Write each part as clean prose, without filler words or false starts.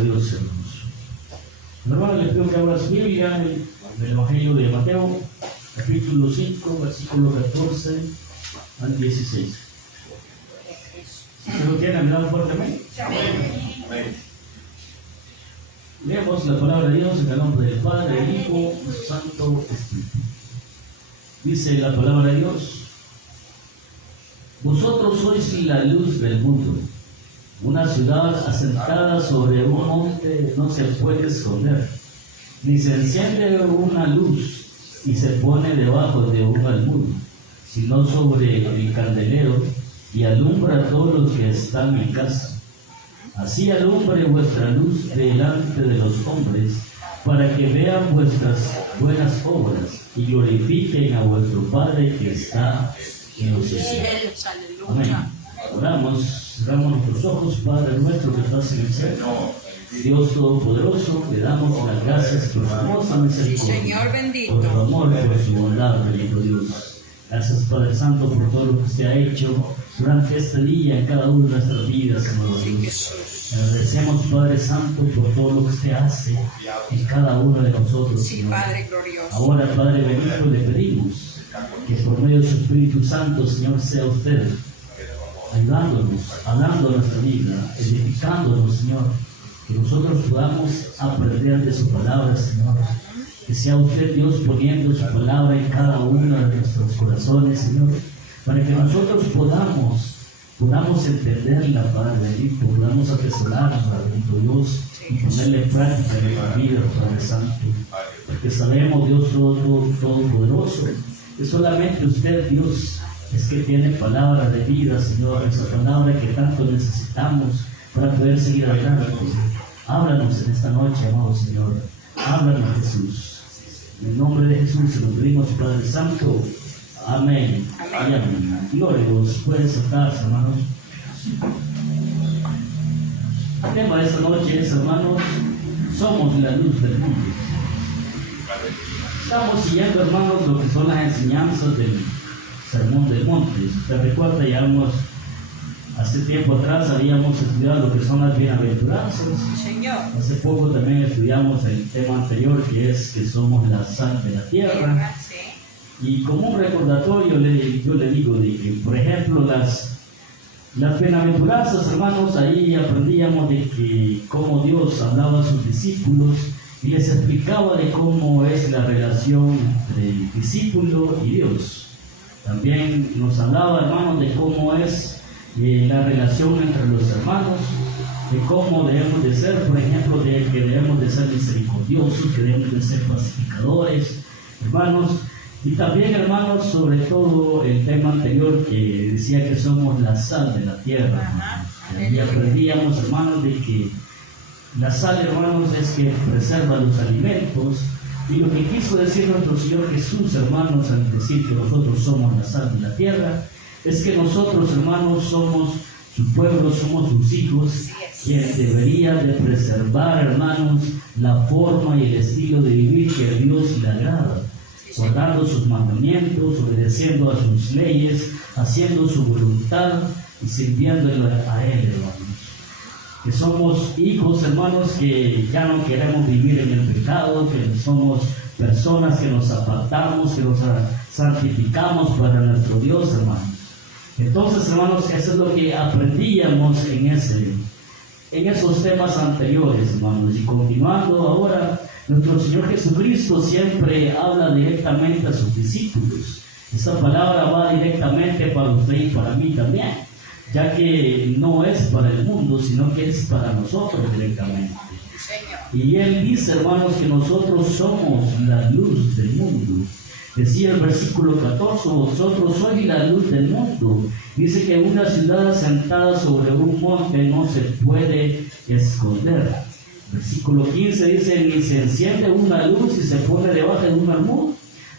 a Dios, hermanos. Hermanos, les pido que abran su Biblia en el Evangelio de Mateo, capítulo 5, versículo 14 al 16. ¿Se lo tienen? ¿Me dan fuertemente? Amén. Leemos la palabra de Dios en el nombre del Padre, del Hijo y del Santo Espíritu. Dice la palabra de Dios: vosotros sois la luz del mundo. Una ciudad asentada sobre un monte no se puede esconder, ni se enciende una luz y se pone debajo de un almud, sino sobre el candelero, y alumbra a todos los que están en casa. Así alumbre vuestra luz delante de los hombres, para que vean vuestras buenas obras y glorifiquen a vuestro Padre que está en los cielos. Amén. Oramos, cerramos nuestros ojos. Padre nuestro que estás en el cielo, Dios Todopoderoso, le damos las gracias por su hermosa misericordia, por su amor, por su bondad, bendito Dios. Gracias, Padre Santo, por todo lo que usted ha hecho durante este día en cada una de nuestras vidas, amado Dios. Agradecemos, Padre Santo, por todo lo que usted hace en cada uno de nosotros, Señor. Ahora, Padre bendito, le pedimos que por medio de su Espíritu Santo, Señor, sea usted ayudándonos, hablando de nuestra vida, edificándonos, Señor, que nosotros podamos aprender de su palabra, Señor. Que sea usted, Dios, poniendo su palabra en cada uno de nuestros corazones, Señor, para que nosotros podamos entenderla, Padre bendito, podamos atesorarla, bendito Dios, y ponerla en práctica en nuestra vida, Padre Santo. Porque sabemos, Dios Todopoderoso, que solamente usted, Dios, es que tiene palabra de vida, Señor, esa palabra que tanto necesitamos para poder seguir adelante. Háblanos en esta noche, amado Señor. Háblanos, Jesús. En el nombre de Jesús se lo pedimos, Padre Santo. Amén. Amén. Gloria a Dios. Pueden sentarse, hermanos. El tema de esta noche es, hermanos, somos la luz del mundo. Estamos siguiendo, hermanos, lo que son las enseñanzas del Sermón del Monte. Si usted recuerda, hace tiempo atrás habíamos estudiado lo que son las bienaventuranzas. Señor. Hace poco también estudiamos el tema anterior, que es que somos la sal de la tierra. Y como un recordatorio yo le digo de que, por ejemplo, las bienaventuranzas, hermanos, ahí aprendíamos de que cómo Dios hablaba a sus discípulos y les explicaba de cómo es la relación entre el discípulo y Dios. También nos hablaba, hermanos, de cómo es la relación entre los hermanos, de cómo debemos de ser, por ejemplo, de que debemos de ser misericordiosos, que debemos de ser pacificadores, hermanos. Y también, hermanos, sobre todo el tema anterior que decía que somos la sal de la tierra, hermanos. Y aprendíamos, hermanos, de que la sal, hermanos, es que preserva los alimentos. Y lo que quiso decir nuestro Señor Jesús, hermanos, al decir que nosotros somos la sal de la tierra, es que nosotros, hermanos, somos su pueblo, somos sus hijos, quienes deberían de preservar, hermanos, la forma y el estilo de vivir que a Dios le agrada, guardando sus mandamientos, obedeciendo a sus leyes, haciendo su voluntad y sirviéndole a Él, hermanos. Que somos hijos, hermanos, que ya no queremos vivir en el pecado, que somos personas que nos apartamos, que nos santificamos para nuestro Dios, hermanos. Entonces, hermanos, eso es lo que aprendíamos en esos temas anteriores, hermanos. Y continuando ahora, nuestro Señor Jesucristo siempre habla directamente a sus discípulos. Esta palabra va directamente para usted y para mí también, ya que no es para el mundo, sino que es para nosotros directamente. Y Él dice, hermanos, que nosotros somos la luz del mundo. Decía el versículo 14, vosotros sois la luz del mundo. Dice que una ciudad asentada sobre un monte no se puede esconder. Versículo 15 dice, ni se enciende una luz y se pone debajo de un almud,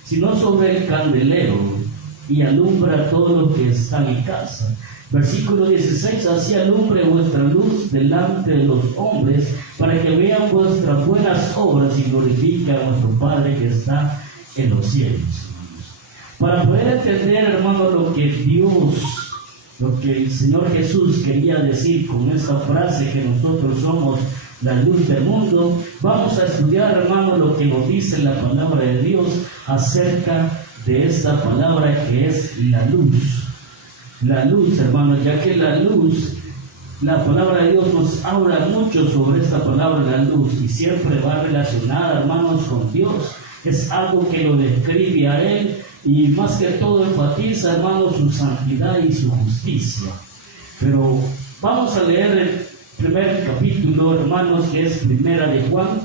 sino sobre el candelero, y alumbra a todos los que están en casa. Versículo 16, así alumbre vuestra luz delante de los hombres, para que vean vuestras buenas obras y glorifiquen a vuestro Padre que está en los cielos. Para poder entender, hermano, lo que el Señor Jesús quería decir con esta frase, que nosotros somos la luz del mundo. Vamos a estudiar, hermanos, lo que nos dice la palabra de Dios acerca de esta palabra que es la luz. La luz, hermanos, ya que la luz, la palabra de Dios nos habla mucho sobre esta palabra, la luz, y siempre va relacionada, hermanos, con Dios. Es algo que lo describe a Él y más que todo enfatiza, hermanos, su santidad y su justicia. Pero vamos a leer el primer capítulo, hermanos, que es Primera de Juan,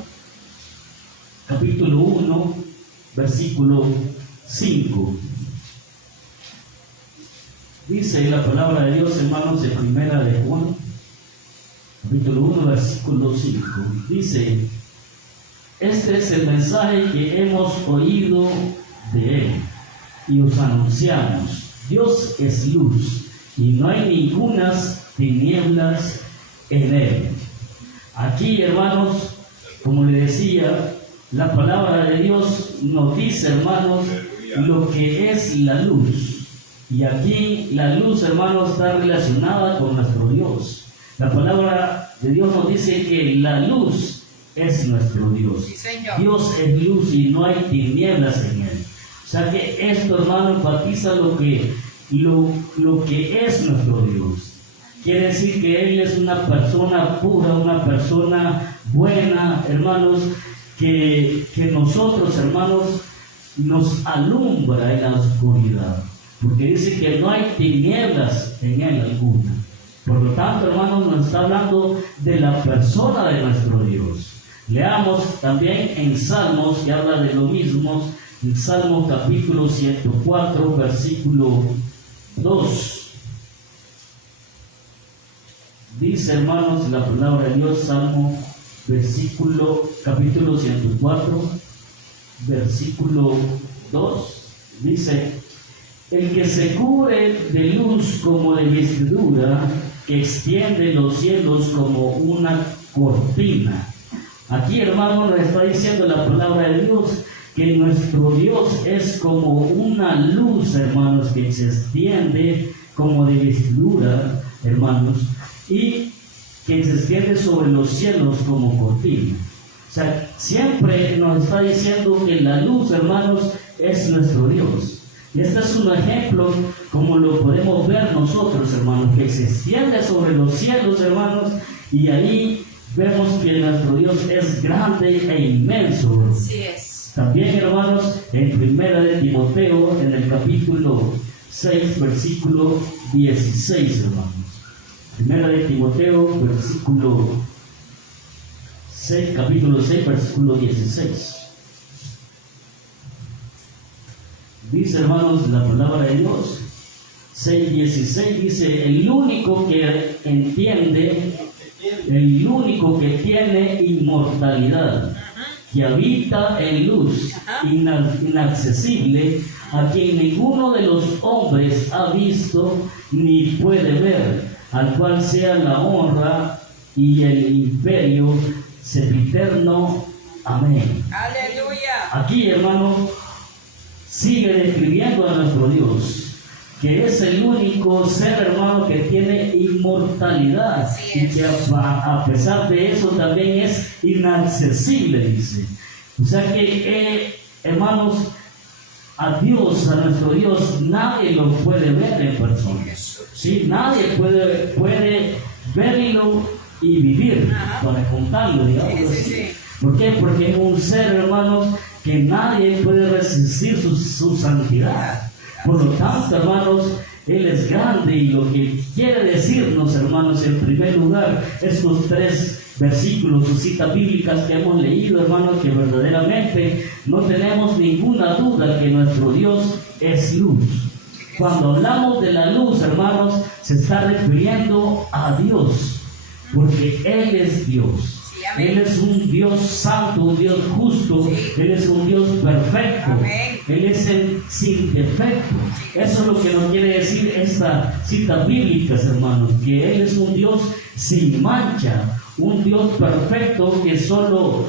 capítulo 1, versículo 5. Dice la palabra de Dios, hermanos, de Primera de Juan, capítulo 1, versículo 5. Dice: este es el mensaje que hemos oído de Él y os anunciamos. Dios es luz y no hay ningunas tinieblas en Él. Aquí, hermanos, como le decía, la palabra de Dios nos dice, hermanos, lo que es la luz. Y aquí la luz, hermanos, está relacionada con nuestro Dios. La palabra de Dios nos dice que la luz es nuestro Dios. Sí, Señor. Dios es luz y no hay tinieblas en Él. O sea que esto, hermano, enfatiza lo que es nuestro Dios. Quiere decir que Él es una persona pura, una persona buena, hermanos, que nosotros, hermanos, nos alumbra en la oscuridad. Porque dice que no hay tinieblas en Él alguna. Por lo tanto, hermanos, nos está hablando de la persona de nuestro Dios. Leamos también en Salmos, que habla de lo mismo, en Salmo capítulo 104, versículo 2. Dice, hermanos, la palabra de Dios, Salmo, capítulo 104, versículo 2. Dice: el que se cubre de luz como de vestidura, que extiende los cielos como una cortina. Aquí, hermano, nos está diciendo la palabra de Dios que nuestro Dios es como una luz, hermanos, que se extiende como de vestidura, hermanos, y que se extiende sobre los cielos como cortina. O sea, siempre nos está diciendo que la luz, hermanos, es nuestro Dios. Y este es un ejemplo, como lo podemos ver nosotros, hermanos, que se extiende sobre los cielos, hermanos, y ahí vemos que nuestro Dios es grande e inmenso. Así es. También, hermanos, en Primera de Timoteo, en el capítulo 6, versículo 16, hermanos. Primera de Timoteo, capítulo 6, versículo 16. Dice, hermanos, la palabra de Dios, 6:16, dice: el único que entiende, el único que tiene inmortalidad, que habita en luz inaccesible, a quien ninguno de los hombres ha visto ni puede ver, al cual sea la honra y el imperio sempiterno. Amén. Aleluya. Aquí, hermanos, sigue describiendo a nuestro Dios, que es el único ser, hermano, que tiene inmortalidad y que a pesar de eso también es inaccesible, dice. O sea que, hermanos, a Dios, a nuestro Dios, nadie lo puede ver en persona. ¿Sí? Nadie puede verlo y vivir para contarlo, digamos así. ¿Por qué? Porque es un ser, hermanos, que nadie puede resistir su santidad. Por lo tanto, hermanos, Él es grande, y lo que quiere decirnos, hermanos, en primer lugar, estos 3 versículos o citas bíblicas que hemos leído, hermanos, que verdaderamente no tenemos ninguna duda que nuestro Dios es luz. Cuando hablamos de la luz, hermanos, se está refiriendo a Dios, porque Él es Dios. Él es un Dios santo, un Dios justo, Él es un Dios perfecto, Él es el sin defecto. Eso es lo que nos quiere decir esta cita bíblica, hermanos, que Él es un Dios sin mancha, un Dios perfecto que solo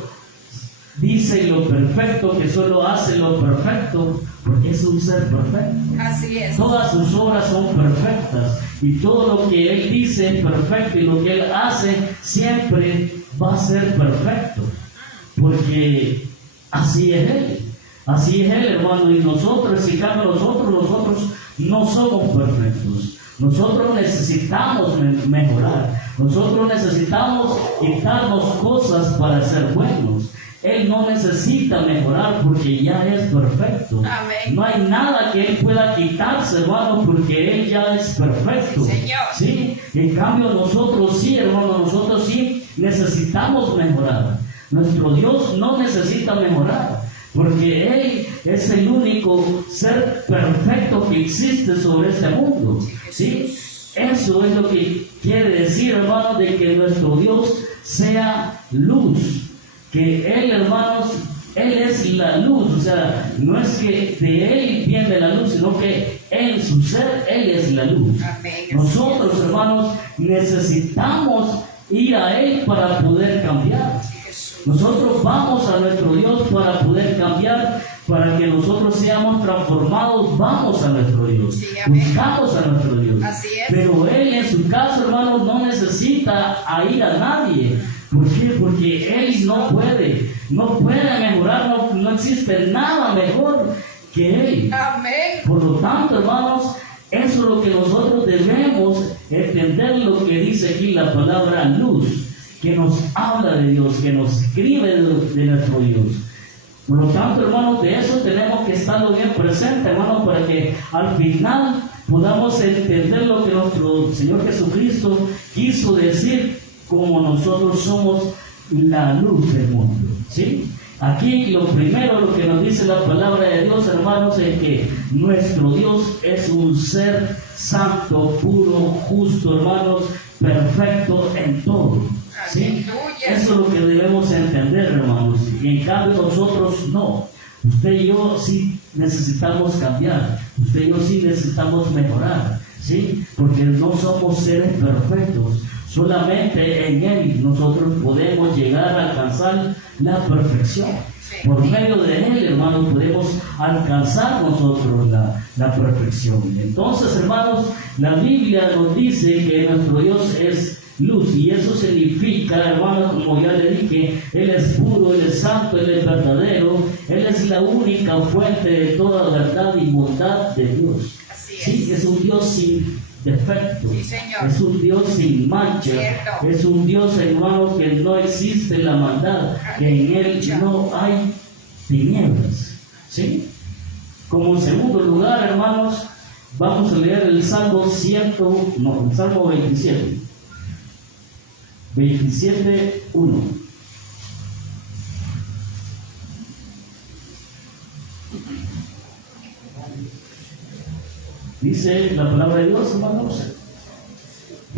dice lo perfecto, que solo hace lo perfecto, porque es un ser perfecto. Así es. Todas sus obras son perfectas y todo lo que Él dice es perfecto, y lo que Él hace siempre va a ser perfecto, porque así es Él. Así es Él, hermano, y nosotros, en cambio nosotros no somos perfectos. Nosotros necesitamos mejorar. Nosotros necesitamos quitarnos cosas para ser buenos. Él no necesita mejorar porque ya es perfecto. Amén. No hay nada que Él pueda quitarse, hermano, porque Él ya es perfecto. Sí, Señor. ¿Sí? En cambio nosotros sí, hermano, nosotros sí necesitamos mejorar. Nuestro Dios no necesita mejorar, porque Él es el único ser perfecto que existe sobre este mundo. ¿Sí? Eso es lo que quiere decir, hermano, de que nuestro Dios sea luz. Que Él, hermanos, Él es la luz. O sea, no es que de Él viene la luz, sino que en su ser Él es la luz. Amén. Nosotros, hermanos, necesitamos ir a Él para poder cambiar. Nosotros vamos a nuestro Dios para poder cambiar, para que nosotros seamos transformados. Vamos a nuestro Dios, Sí, amén. buscamos a nuestro Dios. Así es. Pero Él en su caso, hermanos, no necesita a ir a nadie. ¿Por qué? Porque Él no puede mejorar, no existe nada mejor que Él. Amén. Por lo tanto, hermanos, eso es lo que nosotros debemos entender, lo que dice aquí la palabra luz, que nos habla de Dios, que nos escribe de nuestro Dios. Por lo tanto, hermanos, de eso tenemos que estar bien presente, hermanos, para que al final podamos entender lo que nuestro Señor Jesucristo quiso decir, como nosotros somos la luz del mundo. ¿Sí? Aquí lo primero, lo que nos dice la palabra de Dios, hermanos, es que nuestro Dios es un ser santo, puro, justo, hermanos, perfecto en todo. ¿Sí? Eso es lo que debemos entender, hermanos. Y en cambio nosotros no. Usted y yo sí necesitamos cambiar. Usted y yo sí necesitamos mejorar. ¿Sí? Porque no somos seres perfectos. Solamente en Él nosotros podemos llegar a alcanzar la perfección. Por medio de Él, hermanos, podemos alcanzar nosotros la perfección. Entonces, hermanos, la Biblia nos dice que nuestro Dios es luz, y eso significa, hermanos, como ya le dije, Él es puro, Él es santo, Él es verdadero, Él es la única fuente de toda verdad y bondad de Dios. Sí, es un Dios sin defecto, Sí, Señor. es un Dios sin mancha, Cierto. es un Dios, hermanos, que no existe la maldad, que en Él no hay tinieblas. ¿Sí? Como en segundo lugar, hermanos, vamos a leer el Salmo 27. 27:1. Dice la palabra de Dios, hermanos: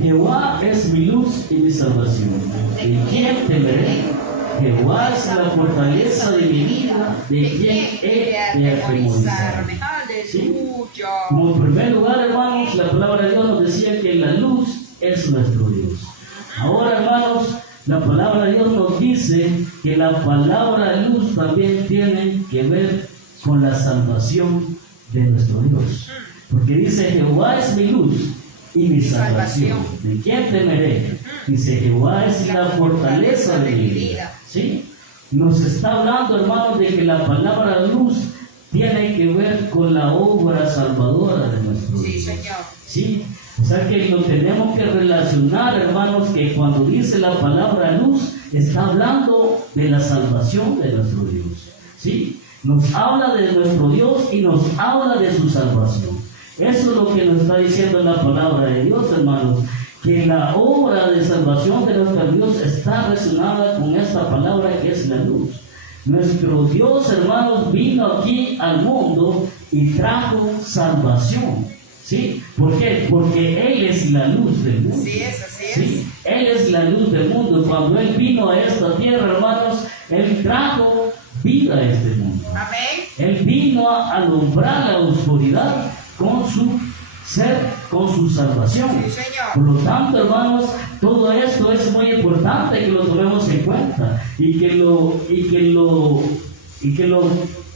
Jehová es mi luz y mi salvación. ¿De quién temeré? Jehová es la fortaleza de mi vida. ¿De quién he de atemorizar? ¿Sí? Como en primer lugar, hermanos, la palabra de Dios nos decía que la luz es nuestro Dios. Ahora, hermanos, la palabra de Dios nos dice que la palabra luz también tiene que ver con la salvación de nuestro Dios. Porque dice: Jehová es mi luz y mi salvación. ¿De quién temeré? Dice: Jehová es la fortaleza de mi vida. ¿Sí? Nos está hablando, hermanos, de que la palabra luz tiene que ver con la obra salvadora de nuestro Dios. Sí, Señor. ¿Sí? O sea que lo tenemos que relacionar, hermanos, que cuando dice la palabra luz, está hablando de la salvación de nuestro Dios. ¿Sí? Nos habla de nuestro Dios y nos habla de su salvación. Eso es lo que nos está diciendo la palabra de Dios, hermanos, que la obra de salvación de nuestro Dios está relacionada con esta palabra que es la luz. Nuestro Dios, hermanos, vino aquí al mundo y trajo salvación. ¿Sí? ¿Por qué? Porque Él es la luz del mundo. Así es, así es. ¿Sí? Él es la luz del mundo. Cuando Él vino a esta tierra, hermanos, Él trajo vida a este mundo. Amén. Él vino a alumbrar la oscuridad con su ser, con su salvación. Sí, Señor. Por lo tanto, hermanos, todo esto es muy importante que lo tomemos en cuenta y que lo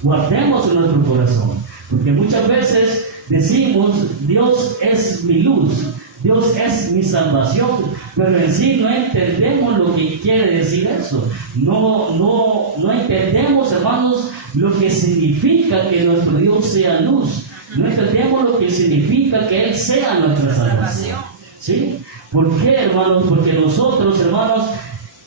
guardemos en nuestro corazón. Porque muchas veces decimos: Dios es mi luz, Dios es mi salvación, pero en sí no entendemos lo que quiere decir eso. No entendemos, hermanos, lo que significa que nuestro Dios sea luz. No entendemos lo que significa que Él sea nuestra salvación. ¿Sí? ¿Por qué, hermanos? Porque nosotros, hermanos,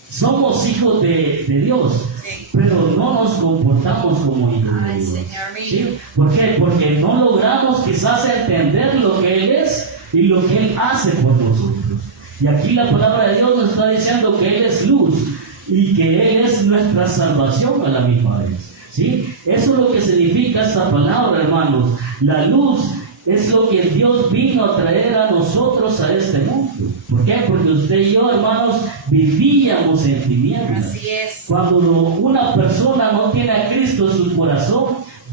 somos hijos de Dios, pero no nos comportamos como hijos de Dios. ¿Sí? ¿Por qué? Porque no logramos quizás entender lo que Él es y lo que Él hace por nosotros. Y aquí la palabra de Dios nos está diciendo que Él es luz y que Él es nuestra salvación a la misma vez. ¿Sí? Eso es lo que significa esta palabra, hermanos. La luz es lo que Dios vino a traer a nosotros a este mundo. ¿Por qué? Porque usted y yo, hermanos, vivíamos en tinieblas. Así es. Cuando una persona no tiene a Cristo en su corazón,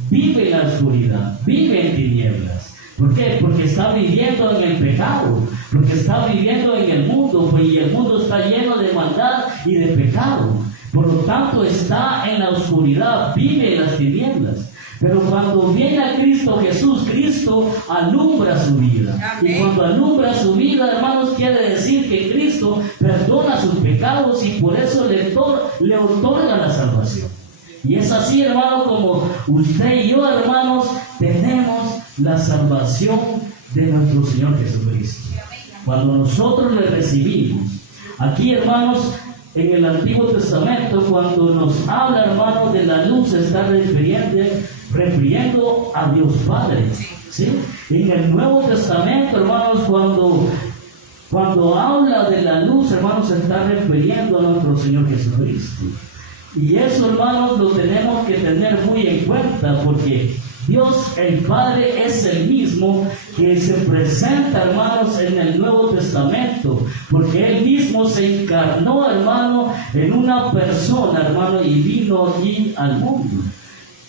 vive en la oscuridad, vive en tinieblas. ¿Por qué? Porque está viviendo en el pecado, porque está viviendo en el mundo, y el mundo está lleno de maldad y de pecado. Por lo tanto, está en la oscuridad, vive en las tinieblas. Pero cuando viene a Cristo Jesús, Cristo alumbra su vida. Amén. Y cuando alumbra su vida, hermanos, quiere decir que Cristo perdona sus pecados y por eso le otorga la salvación. Y es así, hermano, como usted y yo, hermanos, tenemos la salvación de nuestro Señor Jesucristo. Cuando nosotros le recibimos. Aquí, hermanos, en el Antiguo Testamento, cuando nos habla, hermanos, de la luz, se está refiriendo a Dios Padre. ¿Sí? En el Nuevo Testamento, hermanos, cuando habla de la luz, hermanos, se está refiriendo a nuestro Señor Jesucristo. Y eso, hermanos, lo tenemos que tener muy en cuenta, porque Dios el Padre es el mismo que se presenta, hermanos, en el Nuevo Testamento, porque Él mismo se encarnó, hermano, en una persona, hermano, y vino allí al mundo.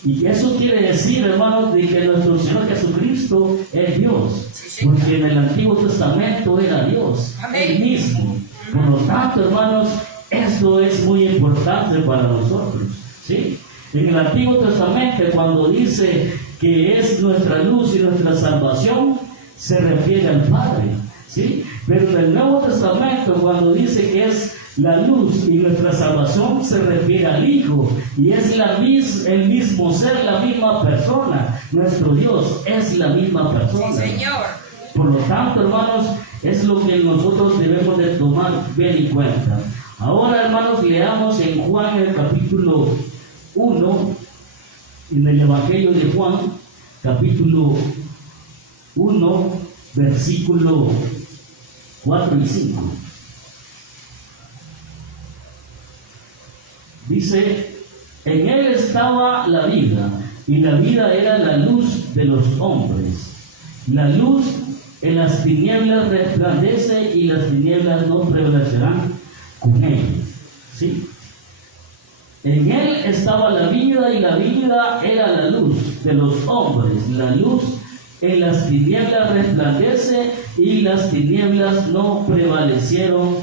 Y eso quiere decir, hermanos, de que nuestro Señor Jesucristo es Dios, porque en el Antiguo Testamento era Dios, Él mismo. Por lo tanto, hermanos, esto es muy importante para nosotros, ¿sí? En el Antiguo Testamento, cuando dice que es nuestra luz y nuestra salvación, se refiere al Padre, ¿sí? Pero en el Nuevo Testamento, cuando dice que es la luz y nuestra salvación, se refiere al Hijo, y es el mismo ser, la misma persona. Nuestro Dios es la misma persona. Sí, Señor. Por lo tanto, hermanos, es lo que nosotros debemos de tomar bien en cuenta. Ahora, hermanos, leamos en Juan el capítulo 1, en el Evangelio de Juan, capítulo 1, versículo 4 y 5. Dice, en Él estaba la vida, y la vida era la luz de los hombres. La luz en las tinieblas resplandece, y las tinieblas no prevalecerán con ellos. ¿Sí? En Él estaba la vida, y la vida era la luz de los hombres. La luz en las tinieblas resplandece, y las tinieblas no prevalecieron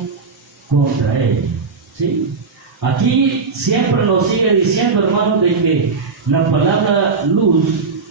contra él. ¿Sí? Aquí siempre nos sigue diciendo, hermanos, de que la palabra luz,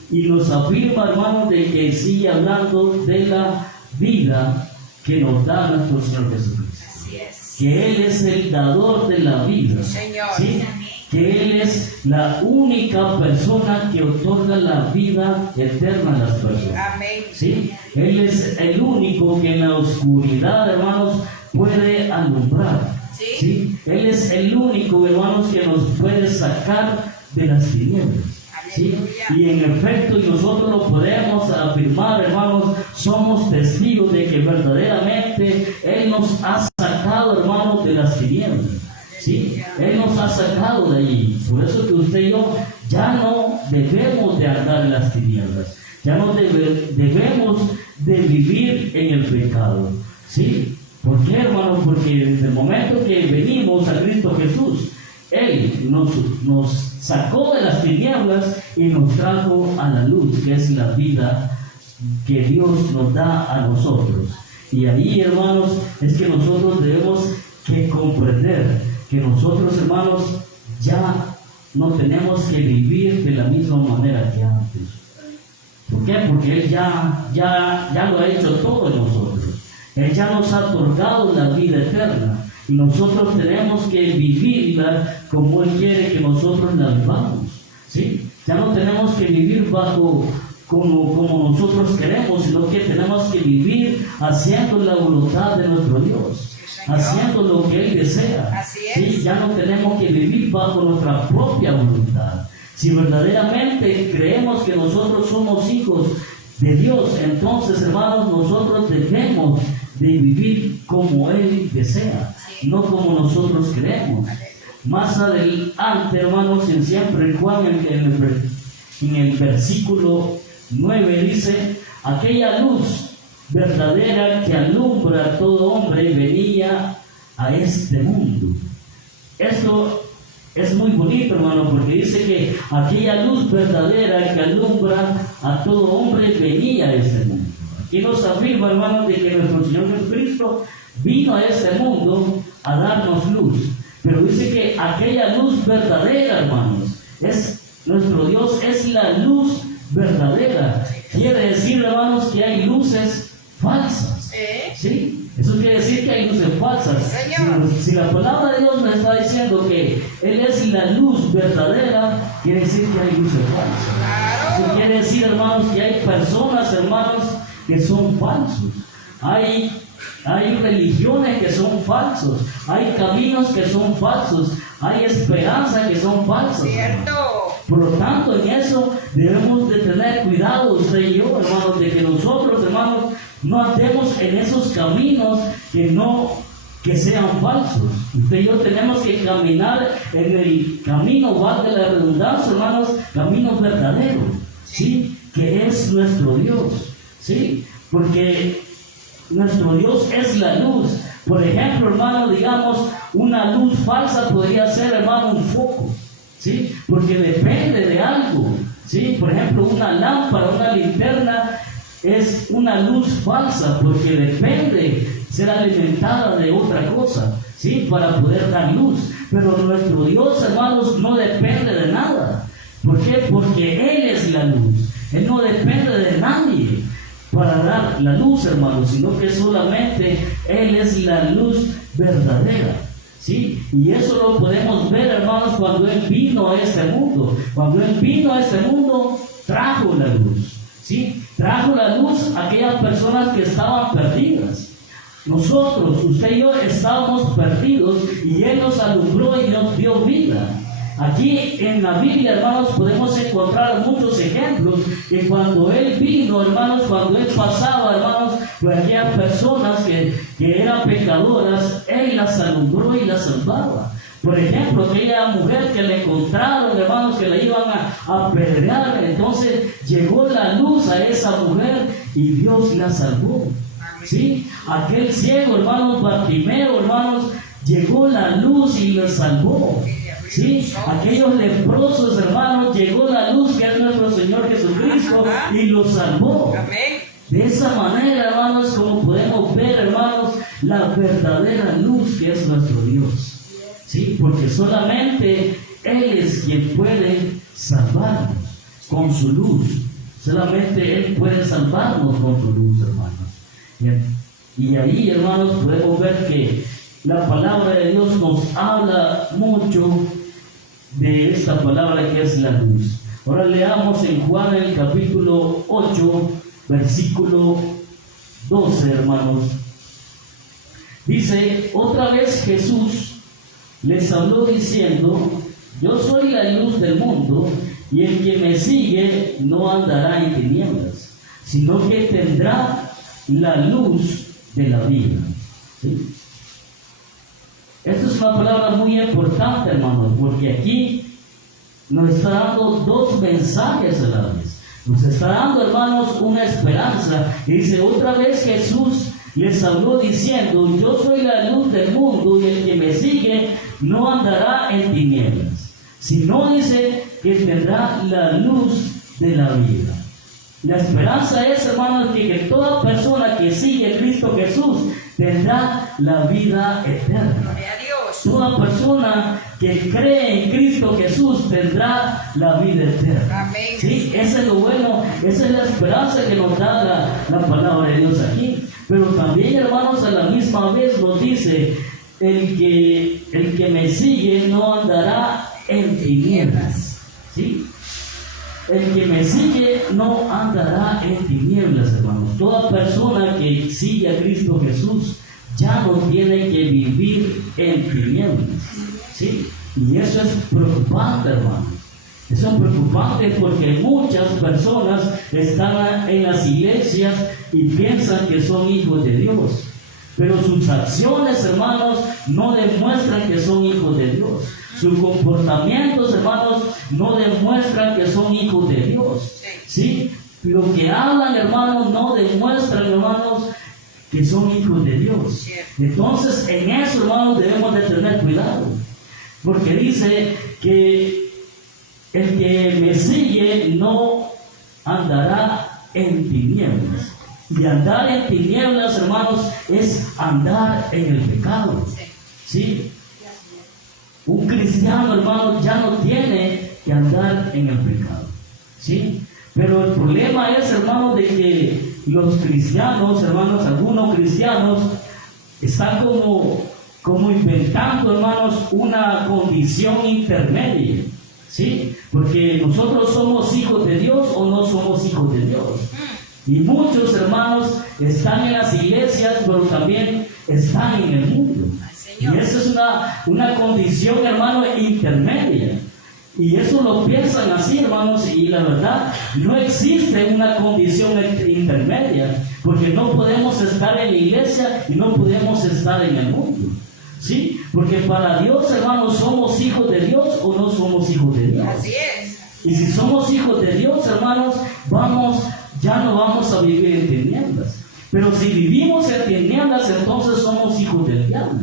y nos afirma, hermanos, de que sigue hablando de la vida que nos da nuestro Señor Jesucristo. Así es. Que Él es el dador de la vida. Señor. ¿Sí? Que Él es la única persona que otorga la vida eterna a las personas. Amén. ¿Sí? Él es el único que en la oscuridad, hermanos, puede alumbrar. ¿Sí? Él es el único, hermanos, que nos puede sacar de las tinieblas. ¿Sí? Y en efecto, y nosotros lo podemos afirmar, hermanos, somos testigos de que verdaderamente Él nos ha sacado, hermanos, de las tinieblas. ¿Sí? Él nos ha sacado de allí. Por eso que usted y yo ya no debemos de andar en las tinieblas. Ya no debemos de vivir en el pecado. ¿Sí? ¿Por qué, hermanos? Porque desde el momento que venimos a Cristo Jesús, Él nos sacó de las tinieblas y nos trajo a la luz, que es la vida que Dios nos da a nosotros. Y ahí, hermanos, es que nosotros debemos que comprender que nosotros, hermanos, ya no tenemos que vivir de la misma manera que antes. ¿Por qué? Porque Él ya lo ha hecho todo en nosotros. Él ya nos ha otorgado la vida eterna y nosotros tenemos que vivirla como Él quiere que nosotros la vivamos, ¿sí? Ya no tenemos que vivir bajo como nosotros queremos, sino que tenemos que vivir haciendo la voluntad de nuestro Dios, haciendo lo que Él desea. Así es. ¿Sí? Ya no tenemos que vivir bajo nuestra propia voluntad. Si verdaderamente creemos que nosotros somos hijos de Dios, entonces, hermanos, nosotros debemos de vivir como Él desea, no como nosotros queremos. Más adelante, hermanos, en siempre Juan, en el versículo 9 dice: aquella luz verdadera que alumbra a todo hombre venía a este mundo. Esto es muy bonito, hermano, porque dice que aquella luz verdadera que alumbra a todo hombre venía a este mundo. Aquí nos afirma, hermano, de que nuestro Señor Jesucristo vino a este mundo a darnos luz. Pero dice que aquella luz verdadera, hermanos, nuestro Dios es la luz verdadera. Quiere decir, hermanos, que hay luces falsas. ¿Sí? Eso quiere decir que hay luces falsas. Si la palabra de Dios nos está diciendo que Él es la luz verdadera, quiere decir que hay luces falsas. Eso quiere decir, hermanos, que hay personas, hermanos, que son falsos. Hay religiones que son falsos. Hay caminos que son falsos. Hay esperanza que son falsas. Cierto. Por lo tanto, en eso debemos de tener cuidado, usted y yo, hermanos, de que nosotros, hermanos, no andemos en esos caminos que sean falsos. Usted y yo tenemos que caminar en el camino, valga la redundancia, hermanos, camino verdadero, ¿sí? Que es nuestro Dios, ¿sí? Porque nuestro Dios es la luz. Por ejemplo, hermano, digamos, una luz falsa podría ser, hermano, un foco, ¿sí? Porque depende de algo, ¿sí? Por ejemplo, una lámpara, una linterna es una luz falsa porque depende ser alimentada de otra cosa, ¿sí? Para poder dar luz. Pero nuestro Dios, hermanos, no depende de nada. ¿Por qué? Porque Él es la luz. Él no depende de nadie para dar la luz, hermanos, sino que solamente Él es la luz verdadera, ¿sí? Y eso lo podemos ver, hermanos, cuando Él vino a este mundo. Cuando Él vino a este mundo, trajo la luz, ¿sí? Trajo la luz a aquellas personas que estaban perdidas. Nosotros, usted y yo, estábamos perdidos y Él nos alumbró y nos dio vida. Aquí en la Biblia, hermanos, podemos encontrar muchos ejemplos que cuando Él vino, hermanos, cuando Él pasaba, hermanos, por aquellas personas que eran pecadoras, Él las alumbró y las salvaba. Por ejemplo, aquella mujer que le encontraron, hermanos, que la iban a apedrear, entonces llegó la luz a esa mujer y Dios la salvó, ¿sí? Aquel ciego, hermanos, Bartimeo, hermanos, llegó la luz y lo salvó, ¿sí? Aquellos leprosos, hermanos, llegó la luz que es nuestro Señor Jesucristo y lo salvó. De esa manera, hermanos, como podemos ver, hermanos, la verdadera luz que es nuestro Dios, ¿sí? Porque solamente Él es quien puede salvarnos con su luz. Solamente Él puede salvarnos con su luz, hermanos. Y ahí, hermanos, podemos ver que la palabra de Dios nos habla mucho de esta palabra que es la luz. Ahora leamos en Juan el capítulo 8, versículo 12, hermanos. Dice: otra vez Jesús les habló diciendo: yo soy la luz del mundo, y el que me sigue no andará en tinieblas, sino que tendrá la luz de la vida, ¿sí? Esto es una palabra muy importante, hermanos, porque aquí nos está dando dos mensajes a la vez. Nos está dando, hermanos, una esperanza. Y dice: otra vez Jesús les habló diciendo: yo soy la luz del mundo, y el que me sigue no andará en tinieblas, sino, dice, que tendrá la luz de la vida. La esperanza es, hermanos, que toda persona que sigue a Cristo Jesús tendrá la vida eterna. Toda persona que cree en Cristo Jesús tendrá la vida eterna. ¿Sí? Eso es lo bueno, esa es la esperanza que nos da la palabra de Dios aquí. Pero también, hermanos, a la misma vez nos dice, el que me sigue no andará en tinieblas. ¿Sí? El que me sigue no andará en tinieblas, hermanos. Toda persona que sigue a Cristo Jesús ya no tiene que vivir en tinieblas. ¿Sí? Y eso es preocupante, hermanos. Eso es preocupante porque muchas personas están en las iglesias y piensan que son hijos de Dios. Pero sus acciones, hermanos, no demuestran que son hijos de Dios. Sus comportamientos, hermanos, no demuestran que son hijos de Dios. ¿Sí? Lo que hablan, hermanos, no demuestran, hermanos, que son hijos de Dios. Entonces, en eso, hermanos, debemos de tener cuidado. Porque dice que el que me sigue no andará en tinieblas. Y andar en tinieblas, hermanos, es andar en el pecado. ¿Sí? Un cristiano, hermano, ya no tiene que andar en el pecado. ¿Sí? Pero el problema es, hermano, de que los cristianos, hermanos, algunos cristianos, están como inventando, hermanos, una condición intermedia. ¿Sí? Porque nosotros somos hijos de Dios o no somos hijos de Dios. Y muchos, hermanos, están en las iglesias, pero también están en el mundo. Y esa es una condición, hermano, intermedia. Y eso lo piensan así, hermanos, y la verdad, no existe una condición intermedia, porque no podemos estar en la iglesia y no podemos estar en el mundo. ¿Sí? Porque para Dios, hermanos, ¿somos hijos de Dios o no somos hijos de Dios? Así es. Y si somos hijos de Dios, hermanos, ya no vamos a vivir en tinieblas. Pero si vivimos en tinieblas, entonces somos hijos del diablo.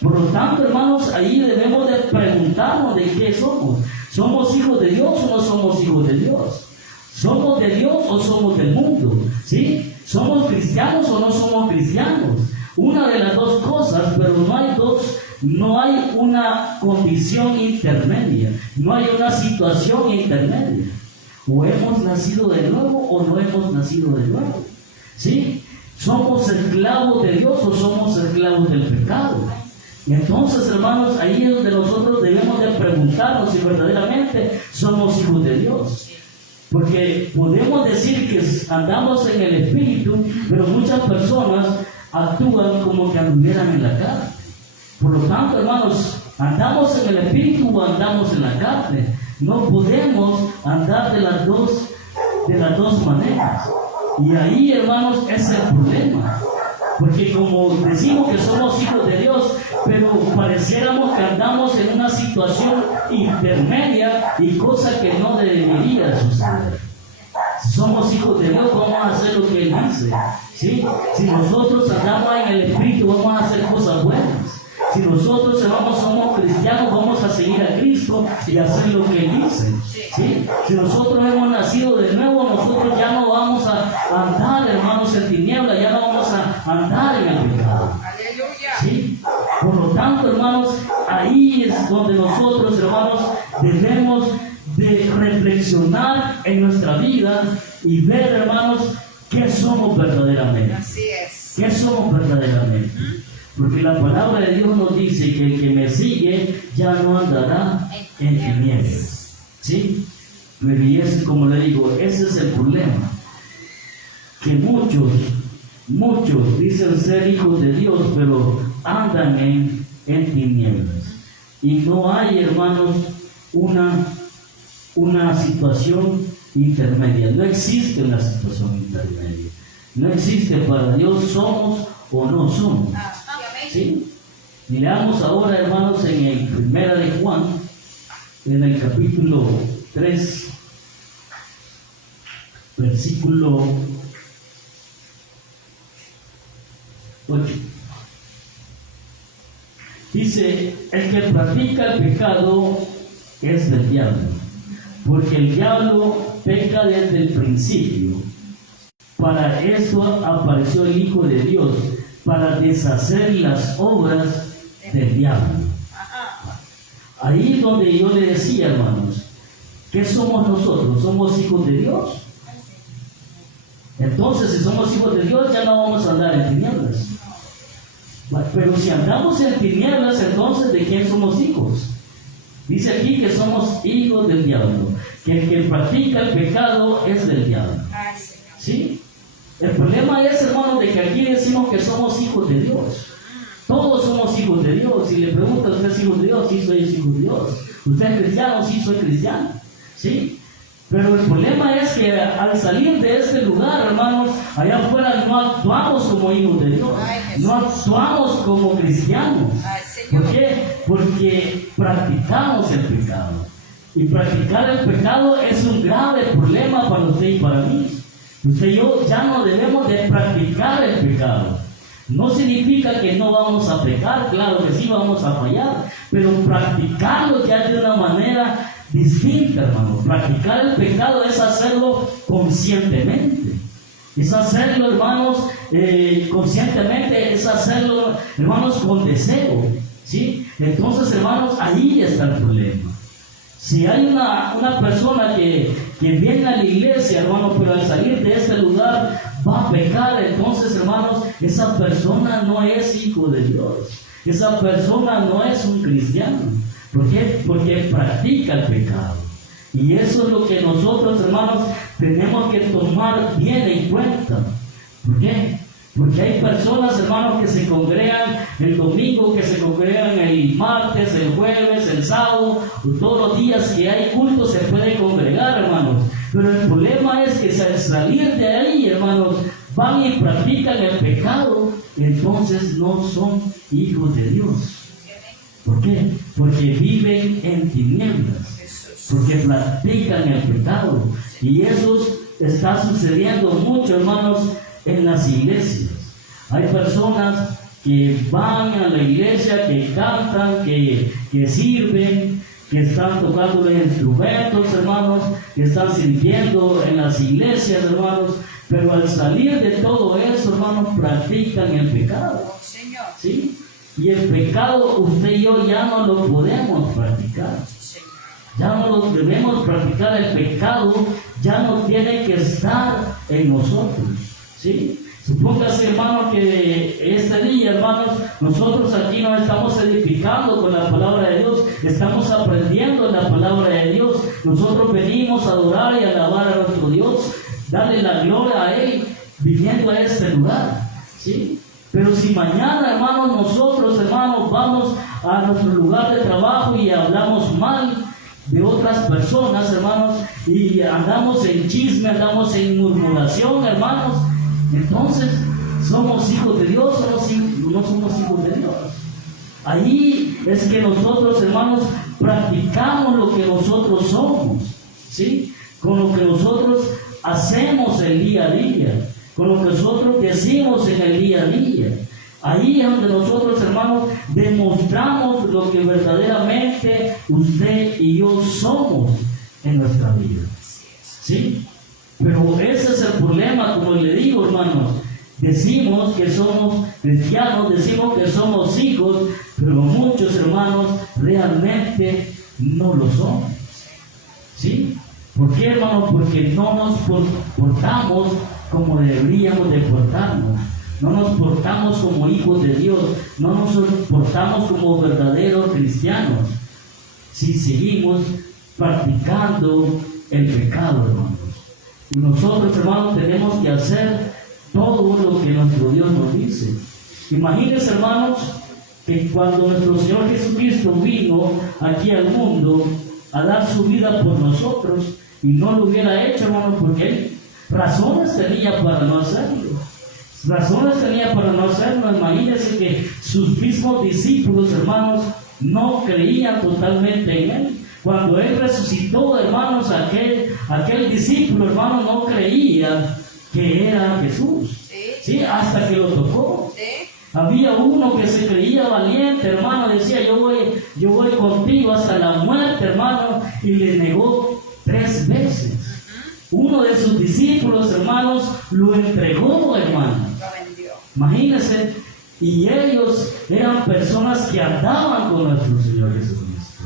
Por lo tanto, hermanos, ahí debemos de preguntarnos de qué somos. ¿Somos hijos de Dios o no somos hijos de Dios? ¿Somos de Dios o somos del mundo? ¿Sí? ¿Somos cristianos o no somos cristianos? Una de las dos cosas, pero no hay una condición intermedia, no hay una situación intermedia. O hemos nacido de nuevo o no hemos nacido de nuevo. ¿Sí? ¿Somos esclavos de Dios o somos esclavos del pecado? Entonces, hermanos, ahí es donde nosotros debemos de preguntarnos si verdaderamente somos hijos de Dios. Porque podemos decir que andamos en el Espíritu, pero muchas personas actúan como que anduvieran en la carne. Por lo tanto, hermanos, ¿andamos en el Espíritu o andamos en la carne? No podemos andar de las dos maneras. Y ahí, hermanos, es el problema. Porque como decimos que somos hijos de Dios, pero pareciéramos que andamos en una situación intermedia y cosa que no debería suceder. Si somos hijos de Dios, vamos a hacer lo que Él dice. ¿Sí? Si nosotros andamos en el Espíritu, vamos a hacer cosas buenas. Si nosotros somos cristianos, vamos a seguir a Cristo y hacer lo que Él dice. ¿Sí? Si nosotros hemos nacido de nuevo, nosotros ya no vamos a andar, hermanos, en tinieblas, ya no vamos a andar en el pecado. ¿Sí? Por lo tanto, hermanos, ahí es donde nosotros, hermanos, debemos de reflexionar en nuestra vida y ver, hermanos, qué somos verdaderamente. Así es. ¿Qué somos verdaderamente? Porque la palabra de Dios nos dice que el que me sigue ya no andará en tinieblas. ¿Sí? Pero y es, como le digo, ese es el problema. Que muchos dicen ser hijos de Dios, pero andan en tinieblas. Y no hay, hermanos, una situación intermedia. No existe una situación intermedia. No existe para Dios somos o no somos. ¿Sí? Miramos ahora, hermanos, en el 1 de Juan, en el capítulo 3, versículo 8. Dice, el que practica el pecado es del diablo, porque el diablo peca desde el principio. Para eso apareció el Hijo de Dios, para deshacer las obras del diablo. Ahí es donde yo le decía, hermanos, ¿qué somos nosotros? ¿Somos hijos de Dios? Entonces, si somos hijos de Dios, ya no vamos a andar en tinieblas. Pero si andamos en tinieblas, entonces, ¿de quién somos hijos? Dice aquí que somos hijos del diablo, que el que practica el pecado es del diablo. ¿Sí? El problema es, hermanos, de que aquí decimos que somos hijos de Dios. Todos somos hijos de Dios. Si le preguntan, ¿usted es hijo de Dios? Sí, soy hijo de Dios. ¿Usted es cristiano? Sí, soy cristiano. ¿Sí? Pero el problema es que al salir de este lugar, hermanos, allá afuera no actuamos como hijos de Dios. No actuamos como cristianos. ¿Por qué? Porque practicamos el pecado. Y practicar el pecado es un grave problema para usted y para mí. Usted y yo ya no debemos de practicar el pecado. No significa que no vamos a pecar, claro que sí vamos a fallar, pero practicarlo ya de una manera distinta, hermano. Practicar el pecado es hacerlo conscientemente. Es hacerlo, hermanos, conscientemente, es hacerlo, hermanos, con deseo. ¿Sí? Entonces, hermanos, ahí está el problema. Si hay una persona que viene a la iglesia, hermano, pero al salir de este lugar va a pecar, entonces, hermanos, esa persona no es hijo de Dios. Esa persona no es un cristiano. ¿Por qué? Porque practica el pecado. Y eso es lo que nosotros, hermanos, tenemos que tomar bien en cuenta. ¿Por qué? Porque hay personas, hermanos, que se congregan el domingo, que se congregan el martes, el jueves, el sábado, todos los días que hay culto se puede congregar, hermanos. Pero el problema es que al salir de ahí, hermanos, van y practican el pecado, entonces no son hijos de Dios. ¿Por qué? Porque viven en tinieblas, porque practican el pecado. Y eso está sucediendo mucho, hermanos, en las iglesias. Hay personas que van a la iglesia, que cantan, que sirven, que están tocando los instrumentos, hermanos, que están sirviendo en las iglesias, hermanos, pero al salir de todo eso, hermanos, practican el pecado. ¿Sí? Y el pecado, usted y yo ya no lo podemos practicar. Ya no lo debemos practicar. El pecado ya no tiene que estar en nosotros. ¿Sí? Supóngase, hermano, que este día, hermanos, nosotros aquí nos estamos edificando con la palabra de Dios, estamos aprendiendo la palabra de Dios, nosotros venimos a adorar y alabar a nuestro Dios, darle la gloria a Él, viniendo a este lugar, ¿sí? Pero si mañana, hermanos, nosotros, hermanos, vamos a nuestro lugar de trabajo y hablamos mal de otras personas, hermanos, y andamos en chisme, andamos en murmuración, hermanos, entonces, ¿somos hijos de Dios o no somos hijos de Dios? Ahí es que nosotros, hermanos, practicamos lo que nosotros somos, ¿sí? Con lo que nosotros hacemos el día a día, con lo que nosotros decimos en el día a día. Ahí es donde nosotros, hermanos, demostramos lo que verdaderamente usted y yo somos en nuestra vida, ¿sí? Pero ese es el problema, como le digo, hermanos. Decimos que somos cristianos, decimos que somos hijos, pero muchos, hermanos, realmente no lo son. ¿Sí? ¿Por qué, hermanos? Porque no nos portamos como deberíamos de portarnos. No nos portamos como hijos de Dios. No nos portamos como verdaderos cristianos. Si seguimos practicando el pecado, hermanos. Y nosotros, hermanos, tenemos que hacer todo lo que nuestro Dios nos dice. Imagínense, hermanos, que cuando nuestro Señor Jesucristo vino aquí al mundo a dar su vida por nosotros, y no lo hubiera hecho, hermanos, porque Él razones tenía para no hacerlo. Razones tenía para no hacerlo. Imagínense que sus mismos discípulos, hermanos, no creían totalmente en Él. Cuando Él resucitó, hermanos, aquel discípulo, hermano, no creía que era Jesús. ¿Sí? Hasta que lo tocó. Había uno que se creía valiente, hermano, decía, yo voy contigo hasta la muerte, hermano, y le negó 3 veces. Uno de sus discípulos, hermanos, lo entregó, hermano. Imagínense, y ellos eran personas que andaban con nuestro Señor Jesucristo.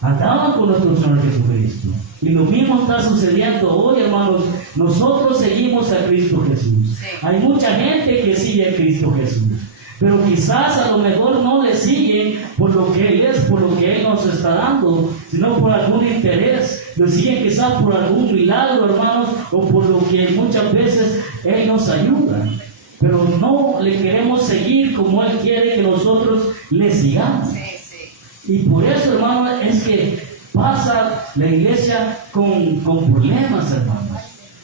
Andaban con nuestro Señor Jesucristo. Y lo mismo está sucediendo hoy, hermanos. Nosotros seguimos a Cristo Jesús. Sí. Hay mucha gente que sigue a Cristo Jesús. Pero quizás a lo mejor no le siguen por lo que Él es, por lo que Él nos está dando, sino por algún interés. Lo siguen quizás por algún milagro, hermanos, o por lo que muchas veces Él nos ayuda. Pero no le queremos seguir como Él quiere que nosotros le sigamos. Sí, sí. Y por eso, hermanos, es que pasa la iglesia con problemas, hermanos.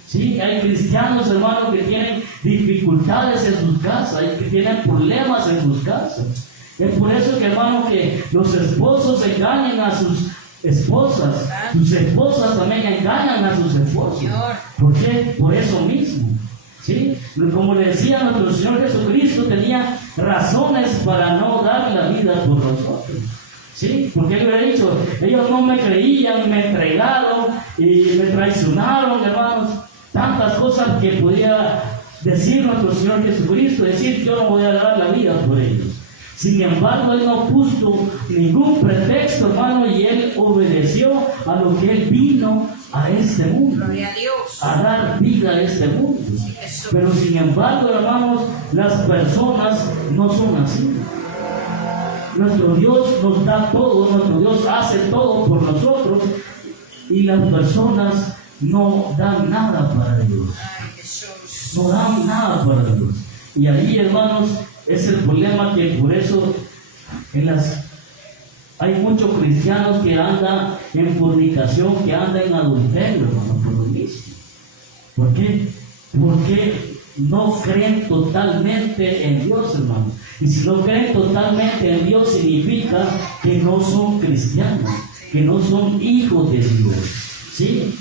Sí, hay cristianos, hermanos, que tienen dificultades en sus casas, hay que tienen problemas en sus casas. Es por eso que, hermanos, que los esposos engañan a sus esposas, sus esposas también engañan a sus esposos. ¿Por qué? Por eso mismo. ¿Sí? Como le decía nuestro Señor Jesucristo, tenía razones para no dar la vida por nosotros. ¿Sí? Porque Él hubiera dicho, ellos no me creían, me entregaron y me traicionaron, hermanos. Tantas cosas que podía decir nuestro Señor Jesucristo, decir, yo no voy a dar la vida por ellos. Sin embargo, Él no puso ningún pretexto, hermano, y Él obedeció a lo que Él vino a este mundo. Gloria a Dios. A dar vida a este mundo. Jesús. Pero sin embargo, hermanos, las personas no son así. Nuestro Dios nos da todo, nuestro Dios hace todo por nosotros, y las personas no dan nada para Dios. Ay, Jesús. No dan nada para Dios. Y ahí, hermanos, es el problema, que por eso hay muchos cristianos que andan en fornicación, que andan en adulterio, hermanos, por lo mismo. ¿Por qué? Porque no creen totalmente en Dios, hermanos. Y si no creen totalmente en Dios, significa que no son cristianos, que no son hijos de Dios. ¿Sí?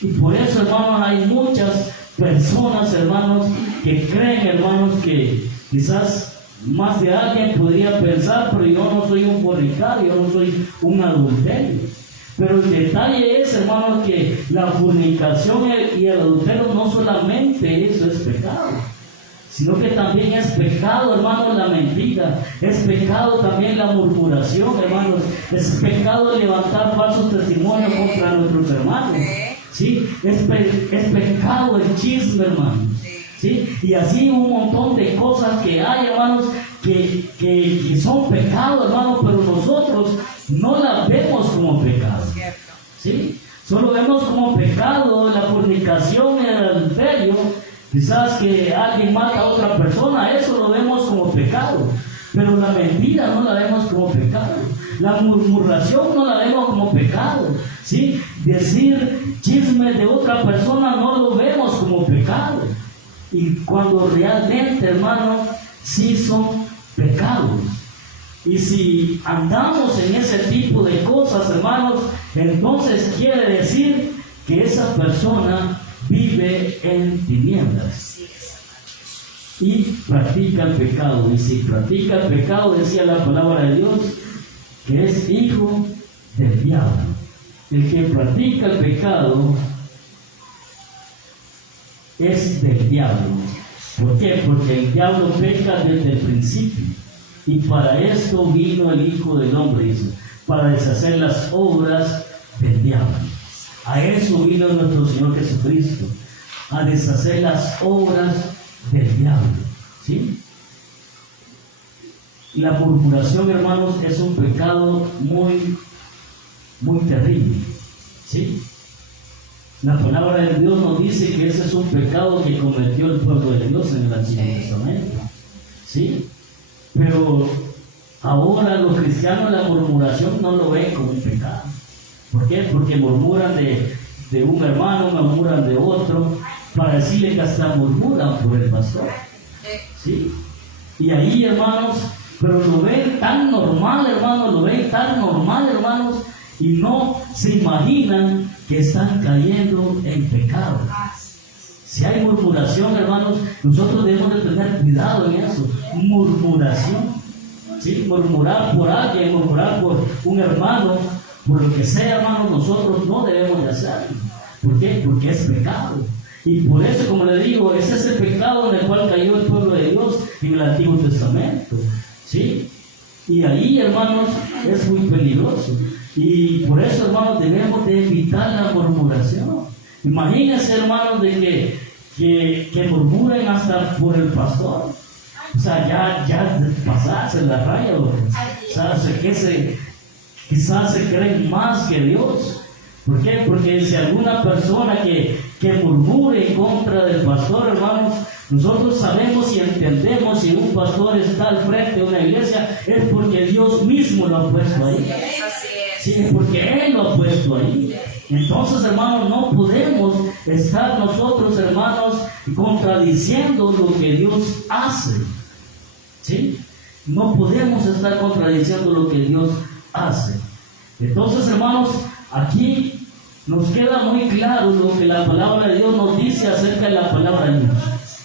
Y por eso, hermanos, hay muchas personas, hermanos, que creen, hermanos, que quizás más de alguien podría pensar, pero yo no soy un fornicario, yo no soy un adulterio. Pero el detalle es, hermanos, que la fornicación y el adulterio no solamente eso es pecado, sino que también es pecado, hermanos, la mentira, es pecado también la murmuración, hermanos, es pecado levantar falsos testimonios contra nuestros hermanos. ¿Sí? Es pecado el chisme, hermanos. ¿Sí? Y así un montón de cosas que hay, hermanos, que son pecados, hermanos, pero nosotros no las vemos como pecado. ¿Sí? Solo vemos como pecado la fornicación y el adulterio. Quizás que alguien mata a otra persona, eso lo vemos como pecado. Pero la mentira no la vemos como pecado. La murmuración no la vemos como pecado. ¿Sí? Decir chismes de otra persona no lo vemos como pecado. Y cuando realmente, hermanos, sí son pecados. Y si andamos en ese tipo de cosas, hermanos, entonces quiere decir que esa persona vive en tinieblas y practica el pecado. Y si practica el pecado, decía la palabra de Dios, que es hijo del diablo. El que practica el pecado es del diablo. ¿Por qué? Porque el diablo peca desde el principio. Y para esto vino el Hijo del Hombre, dice, para deshacer las obras del diablo. A eso vino nuestro Señor Jesucristo, a deshacer las obras del diablo. ¿Sí? La murmuración, hermanos, es un pecado muy, muy terrible. ¿Sí? La palabra de Dios nos dice que ese es un pecado que cometió el pueblo de Dios en el Antiguo Testamento. ¿Sí? Pero ahora los cristianos la murmuración no lo ven como un pecado. ¿Por qué? Porque murmuran de un hermano, murmuran de otro, para decirle que hasta murmuran por el pastor. ¿Sí? Y ahí, hermanos, pero lo ven tan normal, hermanos, lo ven tan normal, hermanos, y no se imaginan que están cayendo en pecado. Si hay murmuración, hermanos, nosotros debemos de tener cuidado en eso. Murmuración. ¿Sí? Murmurar por alguien, murmurar por un hermano, por lo que sea, hermanos, nosotros no debemos de hacerlo. ¿Por qué? Porque es pecado. Y por eso, como le digo, es ese pecado en el cual cayó el pueblo de Dios en el Antiguo Testamento. ¿Sí? Y ahí, hermanos, es muy peligroso. Y por eso, hermanos, debemos de evitar la murmuración. Imagínense, hermanos, de que murmuren hasta por el pastor. O sea, ya pasarse la raya. O sea, quizás se creen más que Dios. ¿Por qué? Porque si alguna persona que murmure en contra del pastor, hermanos, nosotros sabemos y entendemos si un pastor está al frente de una iglesia, es porque Dios mismo lo ha puesto ahí. Sí, porque Él lo ha puesto ahí. Entonces, hermanos, no podemos estar nosotros, hermanos, contradiciendo lo que Dios hace. ¿Sí? No podemos estar contradiciendo lo que Dios hace. Entonces, hermanos, aquí nos queda muy claro lo que la palabra de Dios nos dice acerca de la palabra de Dios.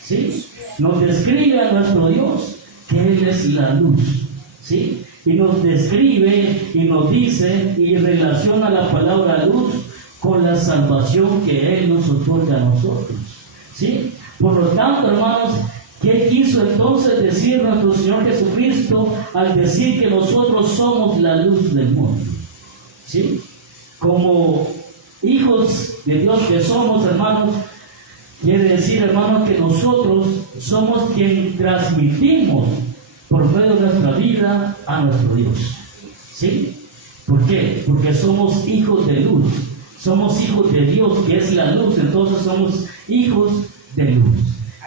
¿Sí? Nos describe a nuestro Dios que Él es la luz. ¿Sí? Y nos describe y nos dice y relaciona la palabra luz con la salvación que Él nos otorga a nosotros. ¿Sí? Por lo tanto, hermanos, ¿qué quiso entonces decir nuestro Señor Jesucristo al decir que nosotros somos la luz del mundo? ¿Sí? Como hijos de Dios que somos, hermanos, quiere decir, hermanos, que nosotros somos quien transmitimos por medio de nuestra vida a nuestro Dios. ¿Sí? ¿Por qué? Porque somos hijos de luz. Somos hijos de Dios, que es la luz. Entonces somos hijos de luz.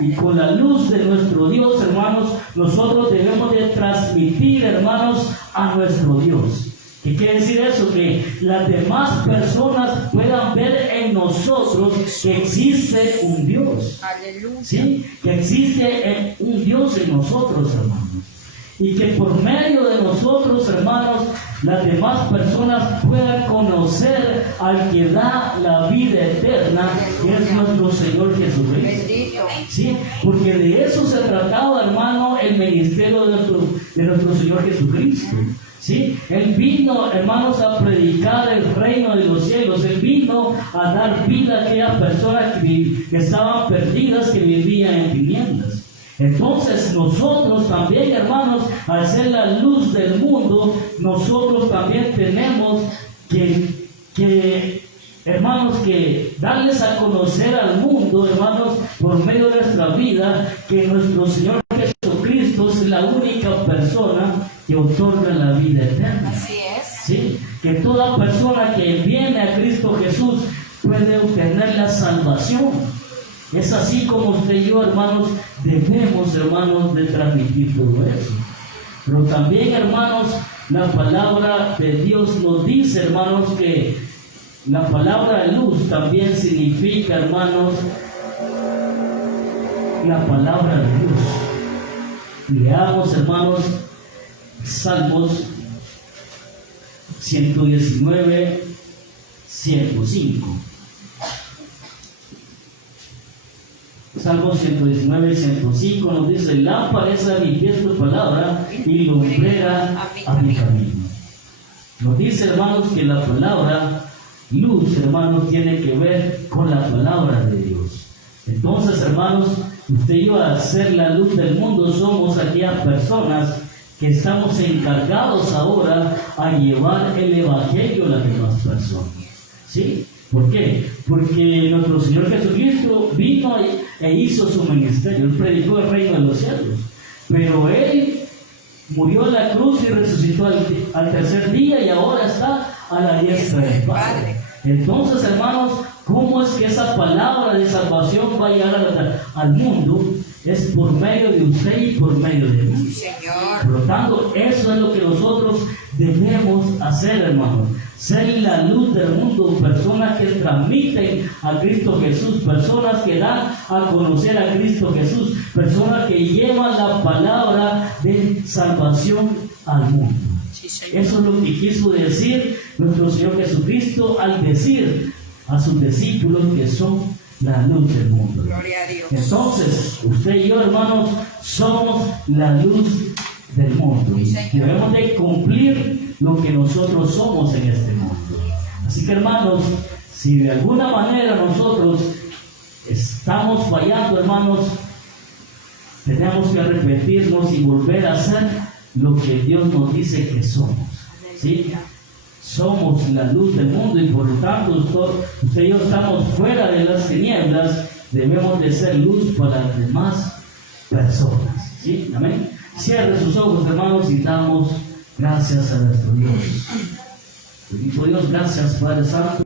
Y con la luz de nuestro Dios, hermanos, nosotros debemos de transmitir, hermanos, a nuestro Dios. ¿Qué quiere decir eso? Que las demás personas puedan ver en nosotros que existe un Dios. Aleluya. ¿Sí? Que existe un Dios en nosotros, hermanos. Y que por medio de nosotros, hermanos, las demás personas puedan conocer al que da la vida eterna, que es nuestro Señor Jesucristo. Bendito. ¿Sí? Porque de eso se trataba, hermano, el ministerio de nuestro Señor Jesucristo. ¿Sí? Él vino, hermanos, a predicar el reino de los cielos. Él vino a dar vida a aquellas personas que estaban perdidas, que vivían en tinieblas. Entonces nosotros también, hermanos, al ser la luz del mundo, nosotros también tenemos que hermanos, que darles a conocer al mundo, hermanos, por medio de nuestra vida, que nuestro Señor Jesucristo es la única persona que otorga la vida eterna. Así es. ¿Sí? Que toda persona que viene a Cristo Jesús puede obtener la salvación. Es así como usted y yo, hermanos, debemos, hermanos, de transmitir todo eso. Pero también, hermanos, la palabra de Dios nos dice, hermanos, que la palabra luz también significa, hermanos, la palabra de Dios. Leamos, hermanos, Salmos 119, 105. Salmo 119, 105 nos dice: lámpara es a mi pies tu palabra y lumbrera a mi camino. Nos dice, hermanos, que la palabra luz, hermanos, tiene que ver con la palabra de Dios. Entonces, hermanos, usted y yo, al ser la luz del mundo, somos aquellas personas que estamos encargados ahora a llevar el evangelio a las demás personas. ¿Sí? ¿Por qué? Porque nuestro Señor Jesucristo vino e hizo su ministerio. Él predicó el reino de los cielos. Pero Él murió en la cruz y resucitó al tercer día y ahora está a la diestra del Padre. Entonces, hermanos, ¿cómo es que esa palabra de salvación va a llegar al mundo? Es por medio de usted y por medio de mí. Señor. Por lo tanto, eso es lo que nosotros debemos hacer, hermanos. Ser la luz del mundo, personas que transmiten a Cristo Jesús, personas que dan a conocer a Cristo Jesús, personas que llevan la palabra de salvación al mundo. Sí, Señor. Eso es lo que quiso decir nuestro Señor Jesucristo al decir a sus discípulos que son la luz del mundo. Gloria a Dios. Entonces, usted y yo, hermanos, somos la luz del mundo. Y debemos de cumplir lo que nosotros somos en este mundo. Así que, hermanos, si de alguna manera nosotros estamos fallando, hermanos, tenemos que arrepentirnos y volver a ser lo que Dios nos dice que somos. ¿Sí? somos la luz del mundo y por lo tanto usted y yo estamos fuera de las tinieblas, debemos de ser luz para las demás personas. ¿Sí? Amén. Cierre sus ojos, hermanos, y damos gracias a nuestro Dios. Bendito Dios, gracias, Padre Santo.